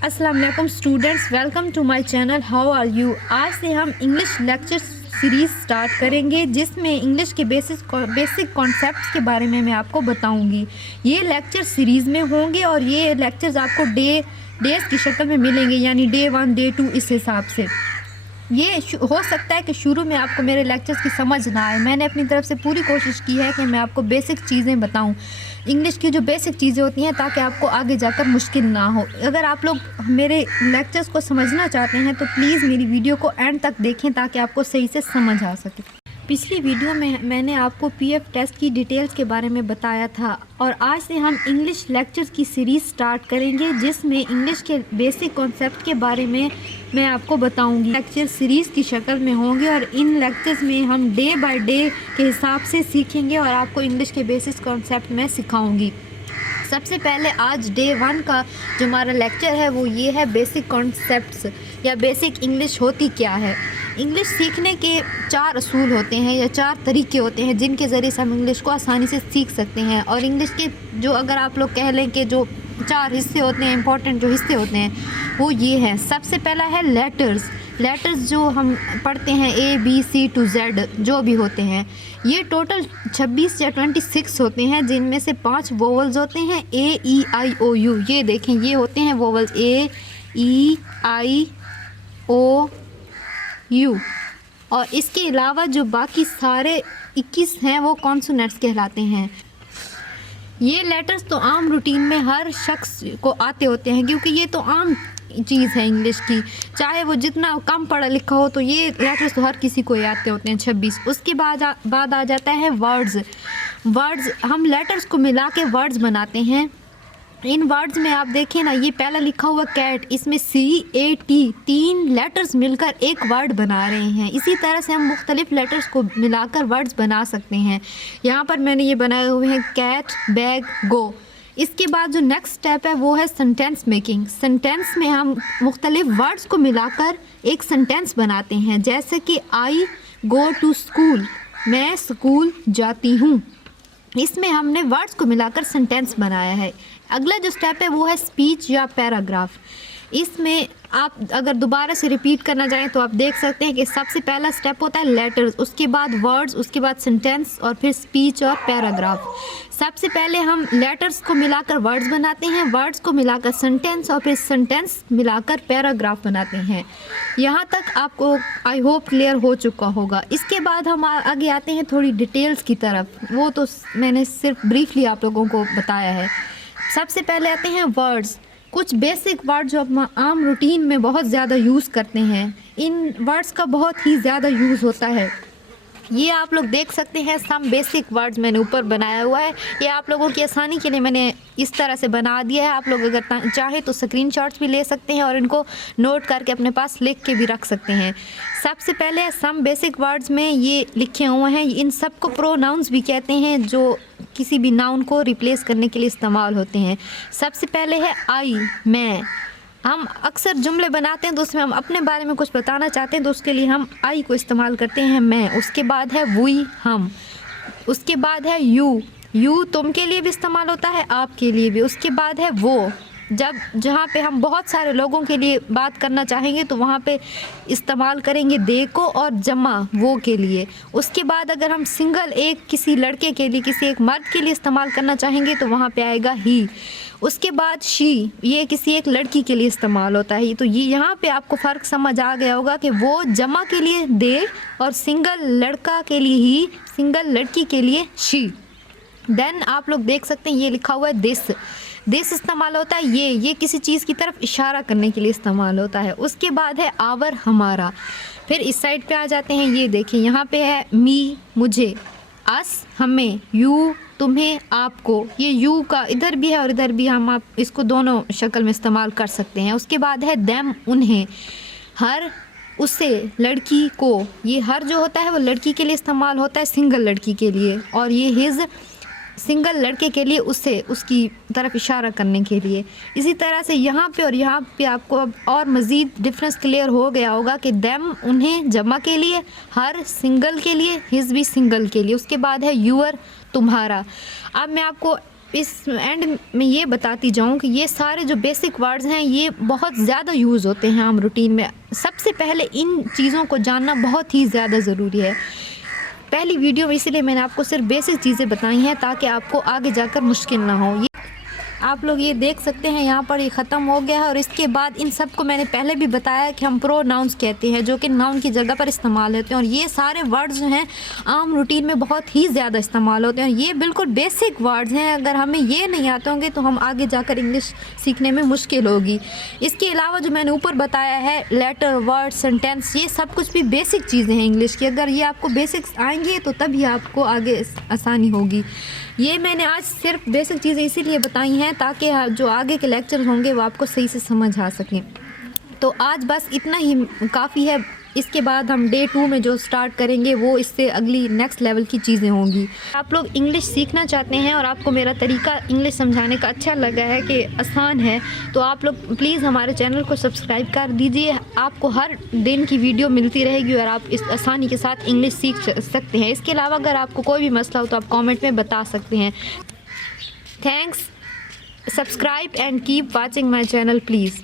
अस्सलाम वालेकुम students, welcome to my channel. How are you. आज से हम इंग्लिश लेक्चर सीरीज़ स्टार्ट करेंगे जिसमें इंग्लिश के बेसिक कॉन्सेप्ट्स के बारे में मैं आपको बताऊंगी। ये लेक्चर सीरीज़ में होंगे और ये लेक्चर्स आपको डेज़ की शक्ल में मिलेंगे, यानी डे 1 डे 2 इस हिसाब से। ये हो सकता है कि शुरू में आपको मेरे लेक्चर्स की समझ ना आए। मैंने अपनी तरफ से पूरी कोशिश की है कि मैं आपको बेसिक चीज़ें बताऊं, इंग्लिश की जो बेसिक चीज़ें होती हैं, ताकि आपको आगे जाकर मुश्किल ना हो। अगर आप लोग मेरे लेक्चर्स को समझना चाहते हैं तो प्लीज़ मेरी वीडियो को एंड तक देखें ताकि आपको सही से समझ आ सके। पिछली वीडियो में मैंने आपको पीएफ टेस्ट की डिटेल्स के बारे में बताया था और आज से हम इंग्लिश लेक्चर्स की सीरीज़ स्टार्ट करेंगे जिसमें इंग्लिश के बेसिक कॉन्सेप्ट के बारे में मैं आपको बताऊंगी। लेक्चर सीरीज़ की शक्ल में होंगे और इन लेक्चर्स में हम डे बाय डे के हिसाब से सीखेंगे और आपको इंग्लिश के बेसिक कॉन्सेप्ट मैं सिखाऊंगी। सबसे पहले आज डे 1 का जो हमारा लेक्चर है वो ये है बेसिक कॉन्सेप्ट्स या बेसिक इंग्लिश होती क्या है। इंग्लिश सीखने के 4 असूल होते हैं या 4 तरीके होते हैं जिनके ज़रिए से हम इंग्लिश को आसानी से सीख सकते हैं। और इंग्लिश के जो अगर आप लोग कह लें कि जो 4 हिस्से होते हैं, इंपॉर्टेंट जो हिस्से होते हैं वो ये हैं। सबसे पहला है लेटर्स जो हम पढ़ते हैं ABC to Z जो भी होते हैं। ये टोटल 26 या 26 होते हैं जिनमें से 5 वोवल्स होते हैं AEIOU। ये देखें, ये होते हैं वोवल्स AEIOU। और इसके अलावा जो बाकी सारे 21 हैं वो कॉन्सोनेंट्स कहलाते हैं। ये लेटर्स तो आम रूटीन में हर शख्स को आते होते हैं क्योंकि ये तो आम चीज़ है इंग्लिश की, चाहे वो जितना कम पढ़ा लिखा हो तो ये लेटर्स तो हर किसी को आते होते हैं 26। उसके बाद आ जाता है वर्ड्स। हम लेटर्स को मिला के वर्ड्स बनाते हैं। इन वर्ड्स में आप देखें ना, ये पहला लिखा हुआ कैट, इसमें CAT 3 लेटर्स मिलकर एक वर्ड बना रहे हैं। इसी तरह से हम मुख्तलिफ लेटर्स को मिलाकर वर्ड्स बना सकते हैं। यहाँ पर मैंने ये बनाए हुए हैं कैट, बैग, गो। इसके बाद जो नेक्स्ट स्टेप है वो है सेंटेंस मेकिंग। सेंटेंस में हम मुख्तलिफ वर्ड्स को मिलाकर एक सेंटेंस बनाते हैं, जैसे कि आई गो टू स्कूल, मैं स्कूल जाती हूँ। इसमें हमने वर्ड्स को मिलाकर सेंटेंस बनाया है। अगला जो स्टेप है वो है स्पीच या पैराग्राफ। इसमें आप अगर दोबारा से रिपीट करना चाहें तो आप देख सकते हैं कि सबसे पहला स्टेप होता है लेटर्स, उसके बाद वर्ड्स, उसके बाद सेंटेंस और फिर स्पीच और पैराग्राफ। सबसे पहले हम लेटर्स को मिलाकर वर्ड्स बनाते हैं, वर्ड्स को मिलाकर सेंटेंस और फिर सेंटेंस मिलाकर पैराग्राफ बनाते हैं। यहाँ तक आपको आई होप क्लियर हो चुका होगा। इसके बाद हम आगे आते हैं थोड़ी डिटेल्स की तरफ, वो तो मैंने सिर्फ ब्रीफली आप लोगों को बताया है। सबसे पहले आते हैं वर्ड्स। कुछ बेसिक वर्ड जो हम आम रूटीन में बहुत ज़्यादा यूज़ करते हैं, इन वर्ड्स का बहुत ही ज़्यादा यूज़ होता है। ये आप लोग देख सकते हैं, सम बेसिक वर्ड्स मैंने ऊपर बनाया हुआ है। ये आप लोगों की आसानी के लिए मैंने इस तरह से बना दिया है। आप लोग अगर चाहें तो स्क्रीनशॉट्स भी ले सकते हैं और इनको नोट करके अपने पास लिख के भी रख सकते हैं। सबसे पहले सम बेसिक वर्ड्स में ये लिखे हुए हैं, इन सब को प्रोनाउंस भी कहते हैं जो किसी भी नाउन को रिप्लेस करने के लिए इस्तेमाल होते हैं। सबसे पहले है आई, मैं। हम अक्सर जुमले बनाते हैं तो उसमें हम अपने बारे में कुछ बताना चाहते हैं तो उसके लिए हम आई को इस्तेमाल करते हैं, मैं। उसके बाद है वी, हम। उसके बाद है यू तुम के लिए भी इस्तेमाल होता है, आपके लिए भी। उसके बाद है वो, जहाँ पे हम बहुत सारे लोगों के लिए बात करना चाहेंगे तो वहाँ पे इस्तेमाल करेंगे दे को, और जमा वो के लिए। उसके बाद अगर हम सिंगल एक किसी लड़के के लिए, किसी एक मर्द के लिए इस्तेमाल करना चाहेंगे तो वहाँ पे आएगा ही। उसके बाद शी, ये किसी एक लड़की के लिए इस्तेमाल होता है। तो ये यहाँ पे आपको फ़र्क समझ आ गया होगा कि वो जमा के लिए दे और सिंगल लड़का के लिए ही, सिंगल लड़की के लिए शी। देन आप लोग देख सकते हैं ये लिखा हुआ है दिस इस्तेमाल होता है ये किसी चीज़ की तरफ इशारा करने के लिए इस्तेमाल होता है। उसके बाद है आवर, हमारा। फिर इस साइड पे आ जाते हैं, ये देखिए यहाँ पे है मी, मुझे, अस, हमें, यू, तुम्हें, आपको। ये यू का इधर भी है और इधर भी, हम आप इसको दोनों शक्ल में इस्तेमाल कर सकते हैं। उसके बाद है देम, उन्हें, हर, उसे, लड़की को। ये हर जो होता है वो लड़की के लिए इस्तेमाल होता है, सिंगल लड़की के लिए। और ये हिज, सिंगल लड़के के लिए, उसे, उसकी तरफ इशारा करने के लिए। इसी तरह से यहाँ पे और यहाँ पे आपको अब और मज़ीद डिफरेंस क्लियर हो गया होगा कि देम, उन्हें, जमा के लिए, हर, सिंगल के लिए, हिज भी सिंगल के लिए। उसके बाद है यूअर, तुम्हारा। अब मैं आपको इस एंड में ये बताती जाऊँ कि ये सारे जो बेसिक वर्ड्स हैं ये बहुत ज़्यादा यूज़ होते हैं आम रूटीन में। सबसे पहले इन चीज़ों को जानना बहुत ही ज़्यादा ज़रूरी है। पहली वीडियो में इसलिए मैंने आपको सिर्फ बेसिक चीज़ें बताई हैं ताकि आपको आगे जाकर मुश्किल ना हो। आप लोग ये देख सकते हैं यहाँ पर ये ख़त्म हो गया है और इसके बाद इन सब को मैंने पहले भी बताया कि हम प्रोनाउंस कहते हैं जो कि नाउन की जगह पर इस्तेमाल होते हैं और ये सारे वर्ड्स जो हैं आम रूटीन में बहुत ही ज़्यादा इस्तेमाल होते हैं और ये बिल्कुल बेसिक वर्ड्स हैं। अगर हमें ये नहीं आते होंगे तो हम आगे जाकर इंग्लिश सीखने में मुश्किल होगी। इसके अलावा जो मैंने ऊपर बताया है लेटर, वर्ड, सेंटेंस, ये सब कुछ भी बेसिक चीज़ें हैं इंग्लिश की। अगर ये आपको बेसिक्स आएंगे तो तभी आपको आगे आसानी होगी। ये मैंने आज सिर्फ बेसिक चीज़ें इसीलिए बताई हैं ताकि जो आगे के लेक्चर होंगे वो आपको सही से समझ आ सकें। तो आज बस इतना ही काफ़ी है। इसके बाद हम डे 2 में जो स्टार्ट करेंगे वो इससे अगली नेक्स्ट लेवल की चीज़ें होंगी। आप लोग इंग्लिश सीखना चाहते हैं और आपको मेरा तरीका इंग्लिश समझाने का अच्छा लगा है कि आसान है, तो आप लोग प्लीज़ हमारे चैनल को सब्सक्राइब कर दीजिए। आपको हर दिन की वीडियो मिलती रहेगी और आप इस आसानी के साथ इंग्लिश सीख सकते हैं। इसके अलावा अगर आपको कोई भी मसला हो तो आप कॉमेंट में बता सकते हैं। Thanks, subscribe and keep watching my channel please.